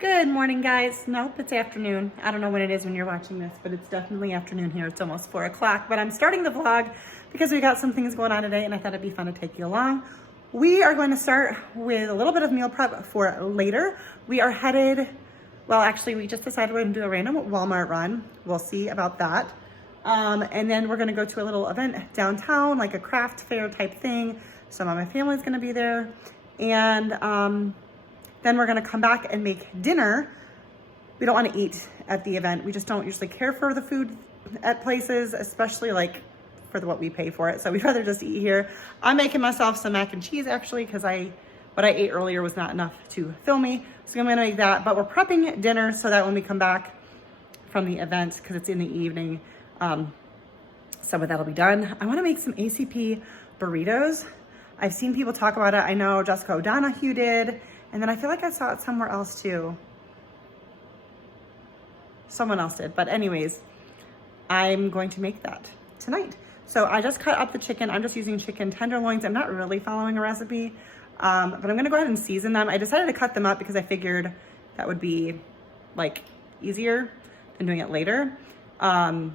Good morning, guys. Nope, it's afternoon. I don't know when it is when you're watching this, but it's definitely afternoon here. It's almost 4 o'clock, but I'm starting the vlog because we got some things going on today and I thought it'd be fun to take you along. We are going to start with a little bit of meal prep for later. We are headed, well, actually, we just decided we're gonna do a random Walmart run. We'll see about that. And then we're gonna go to a little event downtown, like a craft fair type thing. Some of my family's gonna be there. And then we're gonna come back and make dinner. We don't wanna eat at the event. We just don't usually care for the food at places, especially like for what we pay for it. So we'd rather just eat here. I'm making myself some mac and cheese actually, because what I ate earlier was not enough to fill me. So I'm gonna make that, but we're prepping dinner so that when we come back from the event, because it's in the evening, some of that'll be done. I wanna make some ACP burritos. I've seen people talk about it. I know Jessica O'Donoghue did. And then I feel like I saw it somewhere else too. Someone else did, but anyways, I'm going to make that tonight. So I just cut up the chicken. I'm just using chicken tenderloins. I'm not really following a recipe, but I'm gonna go ahead and season them. I decided to cut them up because I figured that would be like easier than doing it later.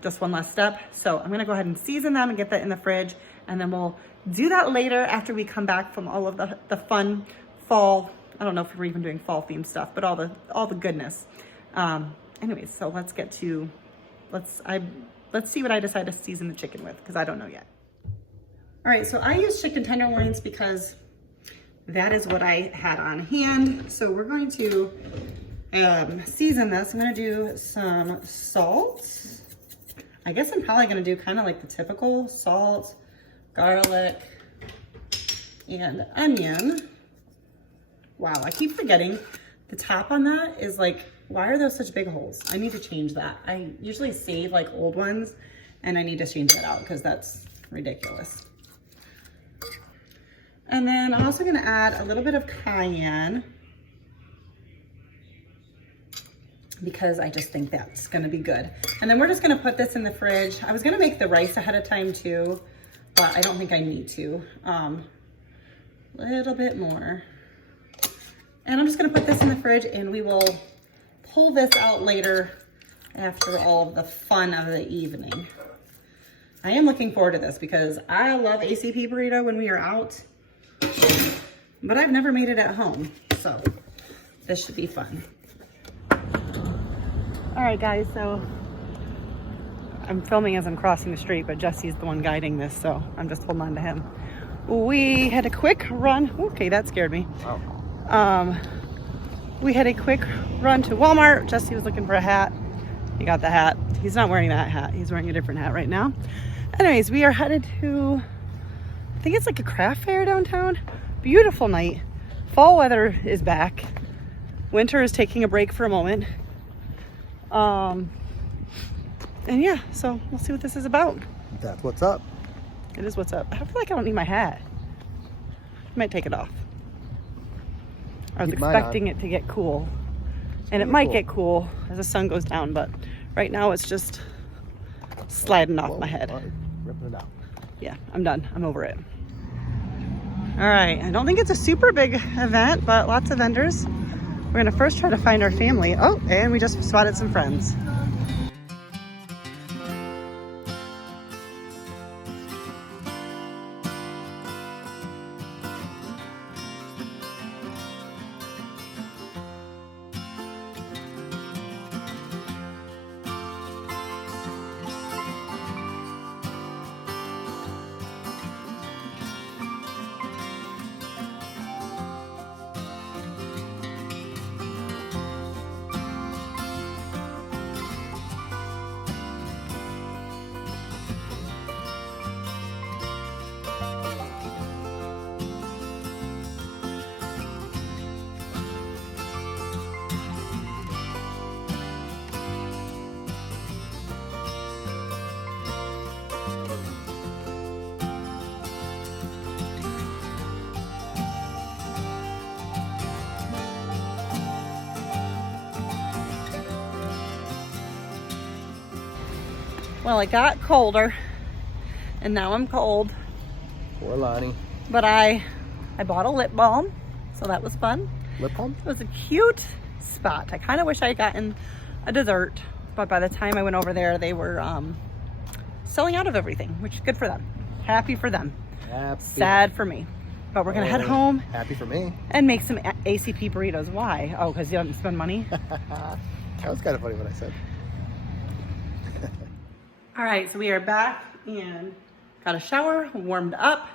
Just one less step. So I'm gonna go ahead and season them and get that in the fridge. And then we'll do that later after we come back from all of the fun fall, I don't know if we're even doing fall themed stuff, but all the goodness. Anyways, so let's see what I decide to season the chicken with, because I don't know yet. All right, so I use chicken tenderloins because that is what I had on hand. So we're going to season this. I'm gonna do some salt. I guess I'm probably gonna do kind of like the typical salt, garlic, and onion. Wow, I keep forgetting the top on that is like, why are those such big holes? I need to change that. I usually save like old ones and I need to change that out because that's ridiculous. And then I'm also gonna add a little bit of cayenne because I just think that's gonna be good. And then we're just gonna put this in the fridge. I was gonna make the rice ahead of time too, but I don't think I need to. A little bit more. And I'm just gonna put this in the fridge and we will pull this out later after all of the fun of the evening. I am looking forward to this because I love ACP burrito when we are out, but I've never made it at home. So this should be fun. All right guys, so I'm filming as I'm crossing the street, but Jesse's the one guiding this, so I'm just holding on to him. We had a quick run. Okay, that scared me. Oh. We had a quick run to Walmart. Jesse was looking for a hat. He got the hat. He's not wearing that hat. He's wearing a different hat right now. Anyways, we are headed to, I think it's like a craft fair downtown. Beautiful night. Fall weather is back. Winter is taking a break for a moment. And yeah, so we'll see what this is about. That's what's up. It is what's up. I feel like I don't need my hat. I might take it off. I was expecting it to get cool, and it might get cool as the sun goes down, but right now it's just sliding off my head. Ripping it out. Yeah, I'm done. I'm over it. All right, I don't think it's a super big event, but lots of vendors. We're gonna first try to find our family. Oh, and we just spotted some friends. Well, it got colder and now I'm cold. Poor Lonnie. But I bought a lip balm, so that was fun. Lip balm? It was a cute spot. I kind of wish I had gotten a dessert, but by the time I went over there, they were selling out of everything, which is good for them. Happy for them. Happy. Sad for me. But we're gonna head home. Happy for me. And make some ACP burritos. Why? Oh, because you haven't spent money? That was kind of funny what I said. All right, so we are back and got a shower, warmed up,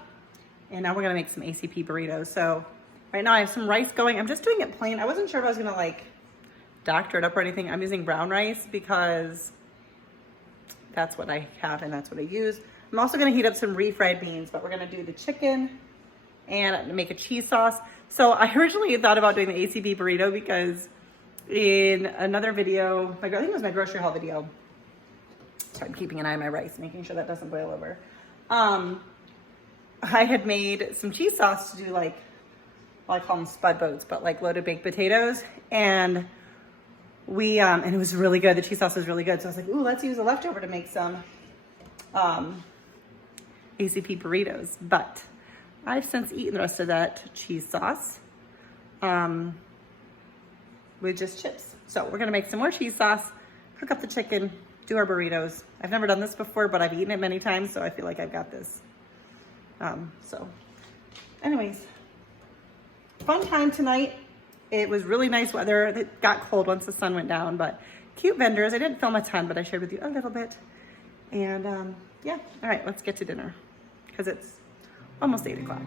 and now we're gonna make some ACP burritos. So right now I have some rice going. I'm just doing it plain. I wasn't sure if I was gonna like doctor it up or anything. I'm using brown rice because that's what I have and that's what I use. I'm also gonna heat up some refried beans, but we're gonna do the chicken and make a cheese sauce. So I originally thought about doing the ACP burrito because in another video, I think it was my grocery haul video, so I'm keeping an eye on my rice, making sure that doesn't boil over. I had made some cheese sauce to do like, well, I call them spud boats, but like loaded baked potatoes. And we, and it was really good. The cheese sauce was really good. So I was like, ooh, let's use the leftover to make some ACP burritos. But I've since eaten the rest of that cheese sauce with just chips. So we're gonna make some more cheese sauce, cook up the chicken, do our burritos. I've never done this before, but I've eaten it many times, so I feel like I've got this. So anyways, fun time tonight. It was really nice weather. It got cold once the sun went down, but cute vendors. I didn't film a ton, but I shared with you a little bit. And yeah, all right, let's get to dinner because it's almost 8 o'clock.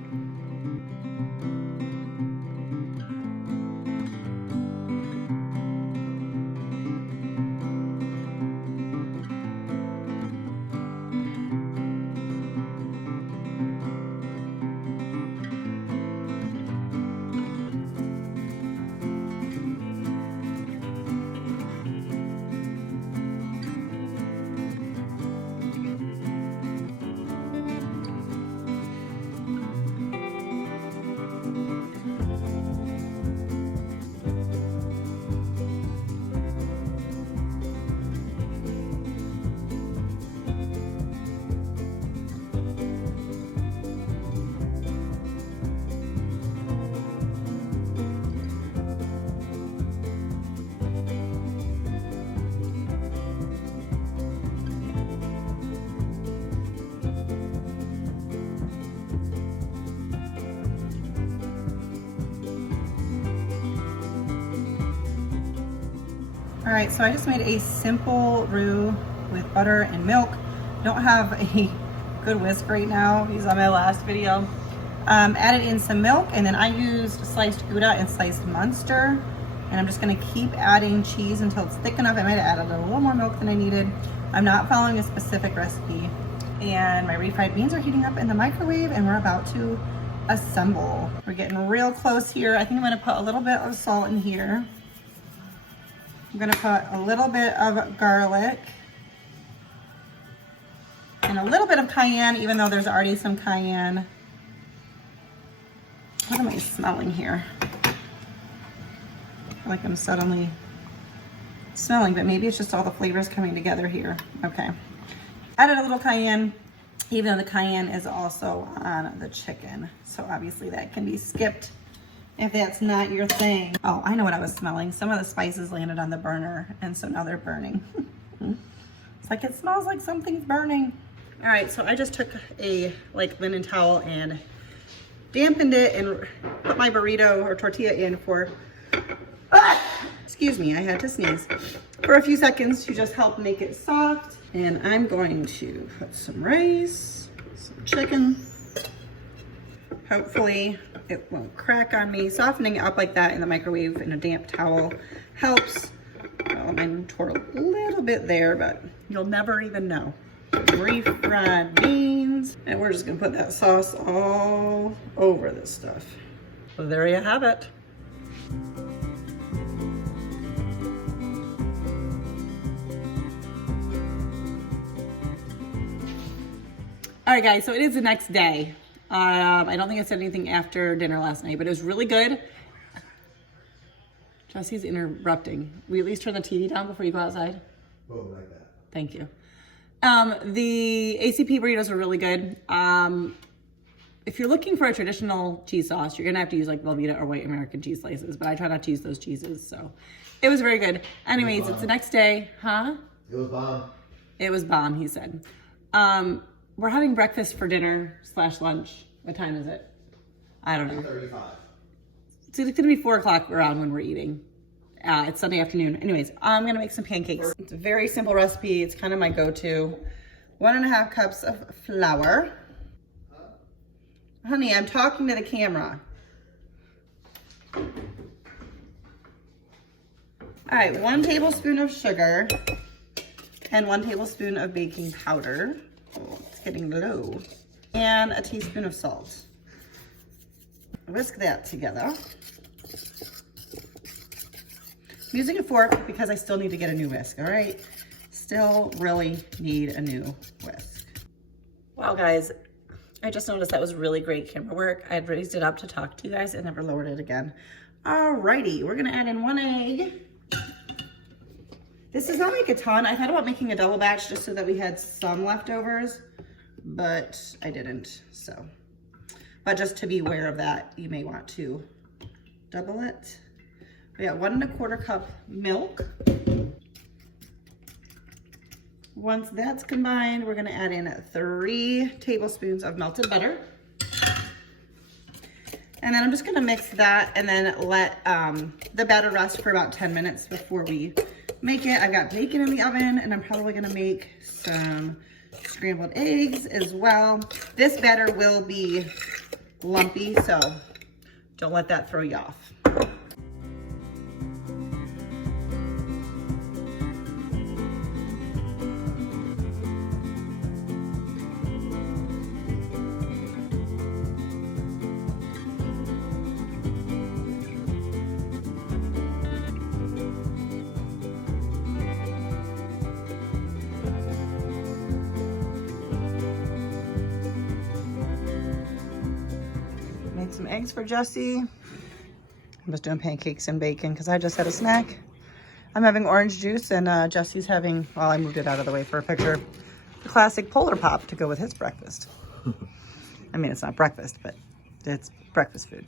All right, so I just made a simple roux with butter and milk. Don't have a good whisk right now because on my last video. Added in some milk, and then I used sliced Gouda and sliced Munster. And I'm just gonna keep adding cheese until it's thick enough. I might have added a little more milk than I needed. I'm not following a specific recipe. And my refried beans are heating up in the microwave, and we're about to assemble. We're getting real close here. I think I'm gonna put a little bit of salt in here. I'm gonna put a little bit of garlic and a little bit of cayenne, even though there's already some cayenne. What am I smelling here? I feel like I'm suddenly smelling, but maybe it's just all the flavors coming together here. Okay. Added a little cayenne, even though the cayenne is also on the chicken. So obviously that can be skipped if that's not your thing. Oh, I know what I was smelling. Some of the spices landed on the burner, and so now they're burning. It's like, it smells like something's burning. All right, so I just took a linen towel and dampened it and put my burrito or tortilla in for, excuse me, I had to sneeze, for a few seconds to just help make it soft. And I'm going to put some rice, some chicken. Hopefully it won't crack on me. Softening it up like that in the microwave in a damp towel helps. Well, mine tore a little bit there, but you'll never even know. Refried beans. And we're just gonna put that sauce all over this stuff. So there you have it. All right, guys, so it is the next day. I don't think I said anything after dinner last night, but it was really good. Jesse's interrupting. Will you at least turn the TV down before you go outside? Oh, like that. Thank you. The ACP burritos were really good. if you're looking for a traditional cheese sauce, you're gonna have to use like Velveeta or white American cheese slices, but I try not to use those cheeses, so it was very good. Anyways, it's the next day, huh? It was bomb. It was bomb, he said. We're having breakfast for dinner / lunch. What time is it? I don't know. 3:35. So it's gonna be 4 o'clock around when we're eating. It's Sunday afternoon. Anyways, I'm gonna make some pancakes. It's a very simple recipe. It's kind of my go-to. 1.5 cups of flour. Honey, I'm talking to the camera. All right, 1 tablespoon of sugar and 1 tablespoon of baking powder. Oh, it's getting low. And a teaspoon of salt. Whisk that together. I'm using a fork because I still need to get a new whisk, all right? Still really need a new whisk. Wow, guys, I just noticed that was really great camera work. I had raised it up to talk to you guys and never lowered it again. Alrighty, we're gonna add in 1 egg. This does not make a ton. I thought about making a double batch just so that we had some leftovers, but I didn't, so. But just to be aware of that, you may want to double it. We got 1¼ cup milk. Once that's combined, we're gonna add in 3 tablespoons of melted butter. And then I'm just gonna mix that and then let the batter rest for about 10 minutes before we make it. I've got bacon in the oven and I'm probably gonna make some scrambled eggs as well. This batter will be lumpy, so don't let that throw you off. Made some eggs for Jesse. I'm just doing pancakes and bacon because I just had a snack. I'm having orange juice and Jesse's having, well, I moved it out of the way for a picture, the classic Polar Pop to go with his breakfast. I mean, it's not breakfast, but it's breakfast food.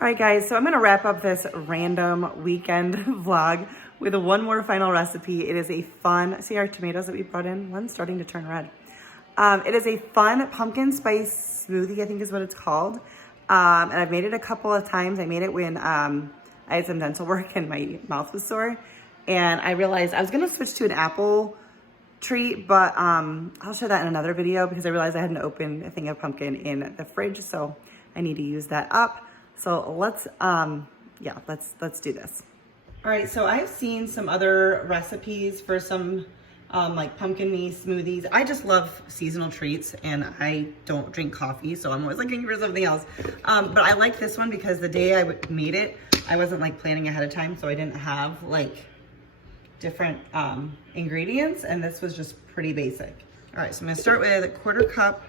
All right, guys, so I'm gonna wrap up this random weekend vlog with one more final recipe. It is a fun, see our tomatoes that we brought in? One's starting to turn red. It is a fun pumpkin spice smoothie, I think is what it's called. And I've made it a couple of times. I made it when I had some dental work and my mouth was sore. And I realized I was gonna switch to an apple treat, but I'll share that in another video because I realized I hadn't opened a thing of pumpkin in the fridge, so I need to use that up. So let's do this. All right, so I've seen some other recipes for some like pumpkin smoothies. I just love seasonal treats and I don't drink coffee, so I'm always looking for something else. But I like this one because the day I made it, I wasn't like planning ahead of time, so I didn't have like different ingredients, and this was just pretty basic. All right, so I'm gonna start with 1/4 cup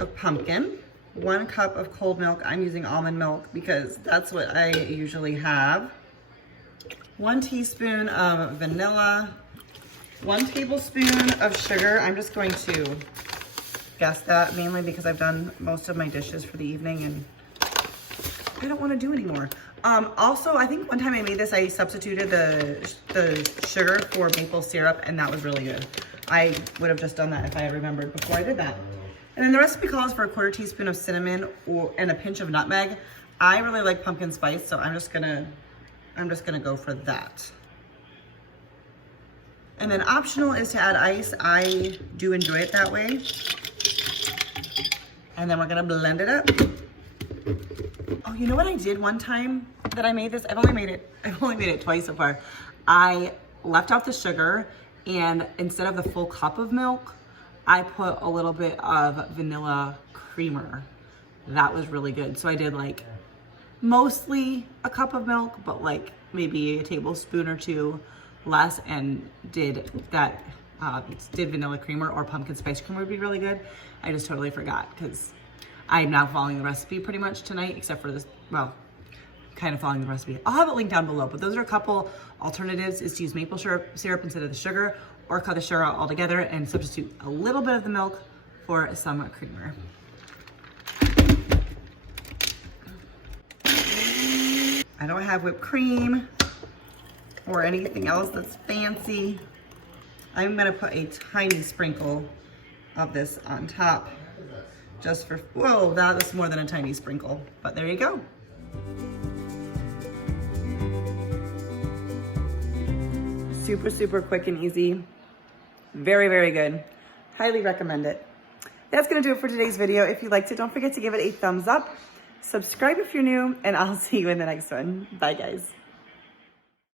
of pumpkin, 1 cup of cold milk. I'm using almond milk because that's what I usually have. 1 teaspoon of vanilla, 1 tablespoon of sugar. I'm just going to guess that mainly because I've done most of my dishes for the evening and I don't want to do anymore. Also, I think one time I made this, I substituted the sugar for maple syrup and that was really good. I would have just done that if I had remembered before I did that. And then the recipe calls for 1/4 teaspoon of cinnamon and a pinch of nutmeg. I really like pumpkin spice, so I'm just gonna go for that. And then optional is to add ice. I do enjoy it that way. And then we're gonna blend it up. Oh, you know what I did one time that I made this? I've only made it twice so far. I left out the sugar and instead of the full cup of milk, I put a little bit of vanilla creamer. That was really good. So I did like mostly a cup of milk, but like maybe a tablespoon or 2 less, and did that, did vanilla creamer or pumpkin spice creamer would be really good. I just totally forgot because I'm now following the recipe pretty much tonight, except for this, well, kind of following the recipe. I'll have it linked down below, but those are a couple alternatives, is to use maple syrup instead of the sugar, or cut the sugar out altogether and substitute a little bit of the milk for some creamer. I don't have whipped cream or anything else that's fancy. I'm gonna put a tiny sprinkle of this on top just for, whoa, that was more than a tiny sprinkle, but there you go. Super, super quick and easy. Very, very good. Highly recommend it. That's gonna do it for today's video. If you liked it, don't forget to give it a thumbs up. Subscribe if you're new, and I'll see you in the next one. Bye, guys.